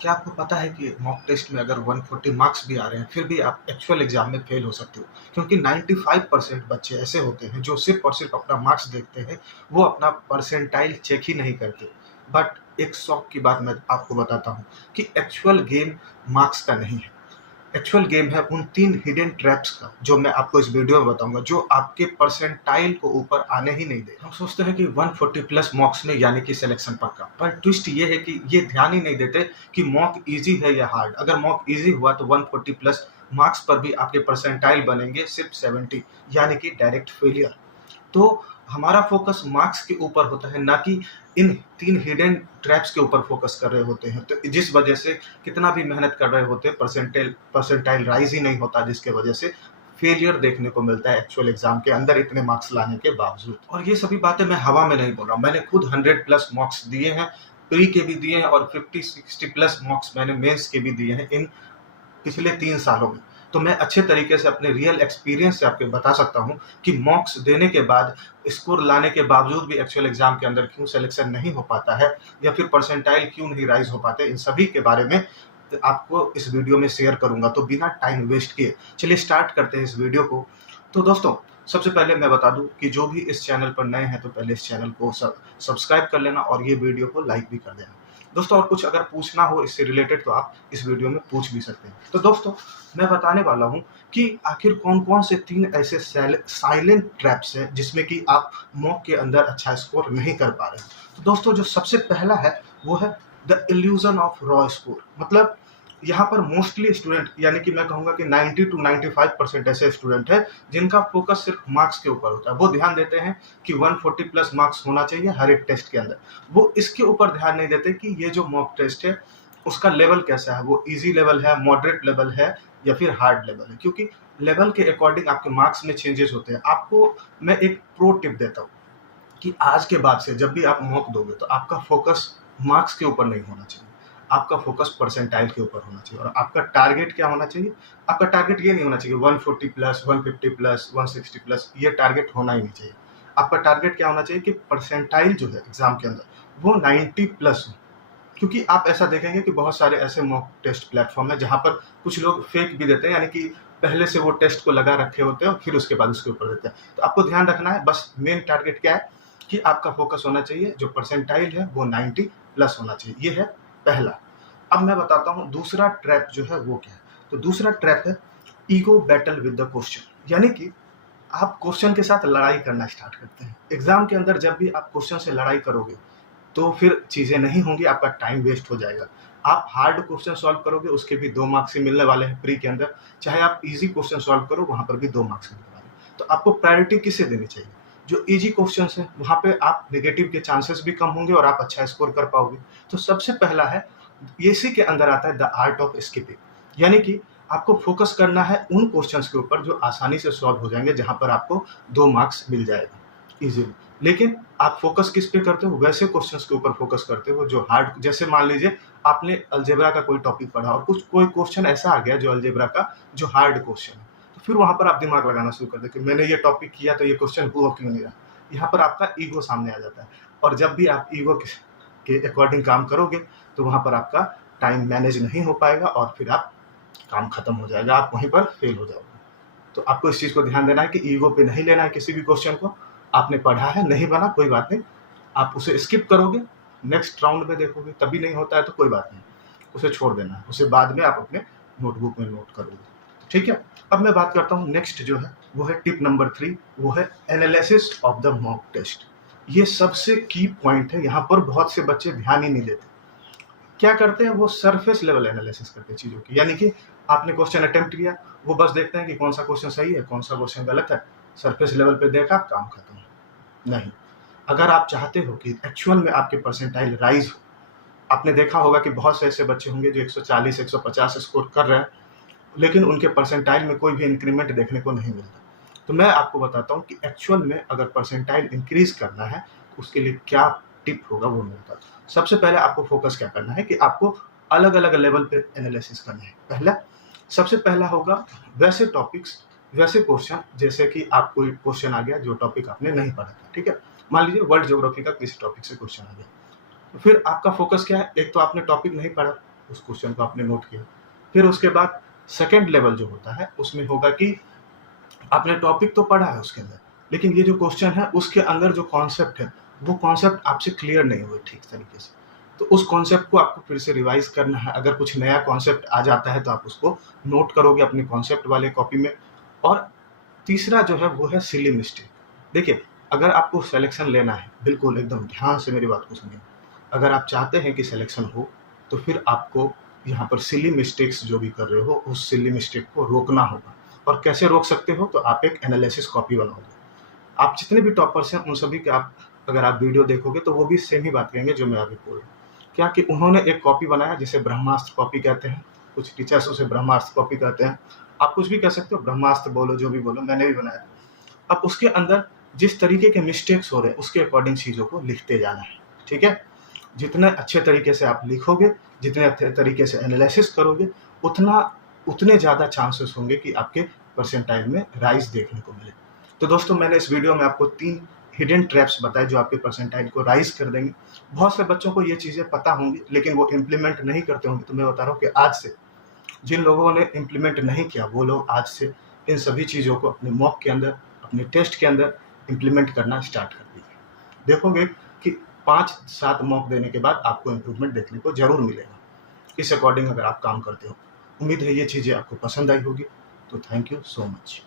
क्या आपको पता है कि मॉक टेस्ट में अगर 140 मार्क्स भी आ रहे हैं, फिर भी आप एक्चुअल एग्जाम में फेल हो सकते हो? क्योंकि 95% बच्चे ऐसे होते हैं जो सिर्फ और सिर्फ अपना मार्क्स देखते हैं, वो अपना परसेंटाइल चेक ही नहीं करते। बट एक शौक की बात मैं आपको बताता हूँ कि एक्चुअल गेम मार्क्स का नहीं है। एक्चुअल गेम है उन 3 हिडन ट्रैप्स का, जो मैं आपको इस वीडियो में बताऊंगा, जो आपके परसेंटाइल को ऊपर आने ही नहीं दे। हम सोचते हैं कि 140 प्लस मॉक्स में यानी कि सिलेक्शन पक्का, पर ट्विस्ट ये है कि ये ध्यान ही नहीं देते कि मॉक इजी है या हार्ड। अगर मॉक इजी हुआ तो 140 प्लस मार्क्स पर भी आपके परसेंटाइल बनेंगे सिर्फ 70, यानी कि डायरेक्ट फेलियर। तो हमारा फोकस मार्क्स के ऊपर होता है, ना कि इन 3 हिडन ट्रैप्स के ऊपर फोकस कर रहे होते हैं। तो जिस वजह से कितना भी मेहनत कर रहे होते हैं, परसेंटाइल राइज ही नहीं होता, जिसके वजह से फेलियर देखने को मिलता है एक्चुअल एग्जाम के अंदर इतने मार्क्स लाने के बावजूद। और ये सभी बातें मैं हवा में नहीं बोल रहा हूँ, मैंने खुद 100 प्लस मार्क्स दिए हैं, प्री के भी दिए हैं, और 50-60 प्लस मार्क्स मैंने मेंस के भी दिए हैं इन पिछले 3 सालों में। तो मैं अच्छे तरीके से अपने रियल एक्सपीरियंस से आपको बता सकता हूँ कि मॉक्स देने के बाद, स्कोर लाने के बावजूद भी एक्चुअल एग्जाम के अंदर क्यों सिलेक्शन नहीं हो पाता है, या फिर परसेंटाइल क्यों नहीं राइज हो पाते। इन सभी के बारे में आपको इस वीडियो में शेयर करूंगा। तो बिना टाइम वेस्ट किए चलिए स्टार्ट करते हैं इस वीडियो को। तो दोस्तों, सबसे पहले मैं बता दूं कि जो भी इस चैनल पर नए हैं तो पहले इस चैनल को सब्सक्राइब कर लेना और ये वीडियो को लाइक भी कर देना। दोस्तों, और कुछ अगर पूछना हो इससे रिलेटेड तो आप इस वीडियो में पूछ भी सकते हैं। तो दोस्तों, मैं बताने वाला हूं कि आखिर कौन कौन से 3 ऐसे साइलेंट ट्रैप्स हैं जिसमें कि आप मॉक के अंदर अच्छा स्कोर नहीं कर पा रहे हैं। तो दोस्तों, जो सबसे पहला है वो है the illusion of raw score. मतलब यहाँ पर मोस्टली स्टूडेंट, यानी कि मैं कहूंगा कि 90 to 95% ऐसे स्टूडेंट है जिनका फोकस सिर्फ मार्क्स के ऊपर होता है। वो ध्यान देते हैं कि 140 प्लस मार्क्स होना चाहिए हर एक टेस्ट के अंदर। वो इसके ऊपर ध्यान नहीं देते कि ये जो मॉक टेस्ट है उसका लेवल कैसा है, वो इजी लेवल है, मॉडरेट लेवल है, या फिर हार्ड लेवल है। क्योंकि लेवल के अकॉर्डिंग आपके मार्क्स में चेंजेस होते हैं। आपको मैं एक प्रो टिप देता हूँ कि आज के बाद से जब भी आप मॉक दोगे तो आपका फोकस मार्क्स के ऊपर नहीं होना चाहिए, आपका फोकस परसेंटाइल के ऊपर होना चाहिए। और आपका टारगेट क्या होना चाहिए? आपका टारगेट ये नहीं होना चाहिए 140 प्लस, 150 प्लस, 160 प्लस, ये टारगेट होना ही नहीं चाहिए। आपका टारगेट क्या होना चाहिए कि परसेंटाइल जो है एग्जाम के अंदर वो 90 प्लस हो। क्योंकि आप ऐसा देखेंगे कि बहुत सारे ऐसे मॉक टेस्ट प्लेटफॉर्म है जहां पर कुछ लोग फेक भी देते हैं, यानी कि पहले से वो टेस्ट को लगा रखे होते हैं और फिर उसके बाद उसके ऊपर देते हैं। तो आपको ध्यान रखना है, बस मेन टारगेट क्या है कि आपका फोकस होना चाहिए, जो परसेंटाइल है वो 90 प्लस होना चाहिए। ये है पहला। अब मैं बताता हूँ दूसरा ट्रैप जो है वो क्या है। तो दूसरा ट्रैप है ego battle with the question. यानी कि आप क्वेश्चन के साथ लड़ाई करना स्टार्ट करते हैं एग्जाम के अंदर। जब भी आप क्वेश्चन से लड़ाई करोगे तो फिर चीजें नहीं होंगी, आपका टाइम वेस्ट हो जाएगा। आप हार्ड क्वेश्चन सॉल्व करोगे, उसके भी 2 मार्क्स ही मिलने वाले हैं प्री के अंदर। चाहे आप इजी क्वेश्चन सॉल्व करो, वहां पर भी 2 मार्क्स मिलने वाले हैं। तो आपको प्रायोरिटी किसे देनी चाहिए? जो इजी क्वेश्चन है वहां पे आप नेगेटिव के चांसेस भी कम होंगे और आप अच्छा स्कोर कर पाओगे। तो सबसे पहला है, इसी के अंदर आता है द आर्ट ऑफ स्किपिंग। यानी कि आपको फोकस करना है उन क्वेश्चंस के ऊपर जो आसानी से सॉल्व हो जाएंगे, जहां पर आपको 2 मार्क्स मिल जाएगा इजीली। लेकिन आप फोकस किस पे करते हो? वैसे क्वेश्चंस के ऊपर फोकस करते हो जो हार्ड, जैसे मान लीजिए आपने अलजेब्रा का कोई टॉपिक पढ़ा और कोई क्वेश्चन ऐसा आ गया जो अलजेब्रा का जो हार्ड क्वेश्चन है, तो फिर वहां पर आप दिमाग लगाना शुरू कर देते, मैंने ये टॉपिक किया तो ये क्वेश्चन हुआ क्यों नहीं रहा। यहाँ पर आपका ईगो सामने आ जाता है, और जब भी आप ईगो के अकॉर्डिंग काम करोगे तो वहां पर आपका टाइम मैनेज नहीं हो पाएगा और फिर आप काम खत्म हो जाएगा, आप वहीं पर फेल हो जाओगे। तो आपको इस चीज को ध्यान देना है कि ईगो पे नहीं लेना है किसी भी क्वेश्चन को। आपने पढ़ा है, नहीं बना कोई बात नहीं, आप उसे स्किप करोगे, नेक्स्ट राउंड में देखोगे, तभी नहीं होता है तो कोई बात नहीं, उसे छोड़ देना है, उसे बाद में आप अपने नोटबुक में नोट करोगे। ठीक है। अब मैं बात करता हूँ नेक्स्ट जो है वो है टिप नंबर 3, वो है analysis of the mock test. ये सबसे की पॉइंट है, यहाँ पर बहुत से बच्चे ध्यान ही नहीं देते। क्या करते हैं? वो सरफेस लेवल एनालिसिस करते हैं चीज़ों की। यानी कि आपने क्वेश्चन अटेम्प्ट किया, वो बस देखते हैं कि कौन सा क्वेश्चन सही है, कौन सा क्वेश्चन गलत है, सरफेस लेवल पे देखा, काम खत्म। नहीं, अगर आप चाहते हो कि एक्चुअल में आपके परसेंटाइल राइज हो, आपने देखा होगा कि बहुत से ऐसे बच्चे होंगे जो 140 150 स्कोर कर रहे हैं, लेकिन उनके परसेंटाइल में कोई भी इंक्रीमेंट देखने को नहीं मिलता। तो मैं आपको बताता हूँ कि एक्चुअल में अगर परसेंटाइल इंक्रीज करना है तो उसके लिए क्या टिप होगा वो मैं बताता हूँ। सबसे पहले आपको फोकस क्या करना है कि आपको अलग अलग लेवल पे एनालिसिस करना है। सबसे पहला होगा वैसे टॉपिक्स, वैसे क्वेश्चन, जैसे कि आप कोई क्वेश्चन आ गया जो टॉपिक आपने नहीं पढ़ा था। ठीक है, मान लीजिए वर्ल्ड ज्योग्राफी का किसी टॉपिक से क्वेश्चन आ गया, तो फिर आपका फोकस क्या है? एक तो आपने टॉपिक नहीं पढ़ा, उस क्वेश्चन को आपने नोट किया। फिर उसके बाद सेकंड लेवल जो होता है उसमें होगा कि आपने टॉपिक तो पढ़ा है उसके अंदर, लेकिन ये जो क्वेश्चन है उसके अंदर जो कॉन्सेप्ट है वो कॉन्सेप्ट आपसे क्लियर नहीं हुए ठीक तरीके से, तो उस कॉन्सेप्ट को आपको फिर से रिवाइज करना है। अगर कुछ नया कॉन्सेप्ट आ जाता है तो आप उसको नोट करोगे अपने कॉन्सेप्ट वाले कॉपी में। और तीसरा जो है वो है सिली मिस्टेक। देखिए, अगर आपको सिलेक्शन लेना है, बिल्कुल एकदम ध्यान से मेरी बात को सुनिए, अगर आप चाहते हैं कि सिलेक्शन हो तो फिर आपको यहाँ पर सिली मिस्टेक्स जो भी कर रहे हो उस सिली मिस्टेक को रोकना होगा। और कैसे रोक सकते हो, तो आप एक एनालिसिस कॉपी बनाओगे। आप जितने भी टॉपर्स हैं उन सभी के आप अगर आप वीडियो देखोगे तो वो भी सेम ही बात कहेंगे जो मैं अभी बोल रहा हूँ। क्या कि उन्होंने एक कॉपी बनाया जिसे ब्रह्मास्त्र कॉपी कहते हैं, कुछ टीचर्स उसे ब्रह्मास्त्र कॉपी कहते हैं, आप कुछ भी कह सकते हो, ब्रह्मास्त्र बोलो जो भी बोलो, मैंने भी बनाया। अब उसके अंदर जिस तरीके के मिस्टेक्स हो रहे हैं उसके अकॉर्डिंग चीज़ों को लिखते जाना है, ठीक है। जितने अच्छे तरीके से आप लिखोगे, जितने अच्छे तरीके से एनालिसिस करोगे, उतने ज़्यादा चांसेस होंगे कि आपके परसेंटाइल में राइज देखने को मिले। तो दोस्तों, मैंने इस वीडियो में आपको 3 हिडन ट्रैप्स बताए जो आपके परसेंटाइल को राइज कर देंगे। बहुत से बच्चों को ये चीज़ें पता होंगी लेकिन वो इम्प्लीमेंट नहीं करते होंगे। तो मैं बता रहा हूँ कि आज से जिन लोगों ने इम्प्लीमेंट नहीं किया वो लोग आज से इन सभी चीज़ों को अपने मॉक के अंदर, अपने टेस्ट के अंदर इम्प्लीमेंट करना स्टार्ट कर दीजिए। देखोगे कि 5-7 मॉक देने के बाद आपको इम्प्रूवमेंट देखने को ज़रूर मिलेगा। इस अकॉर्डिंग अगर आप काम करते हो, उम्मीद है ये चीज़ें आपको पसंद आई होगी। तो थैंक यू सो मच।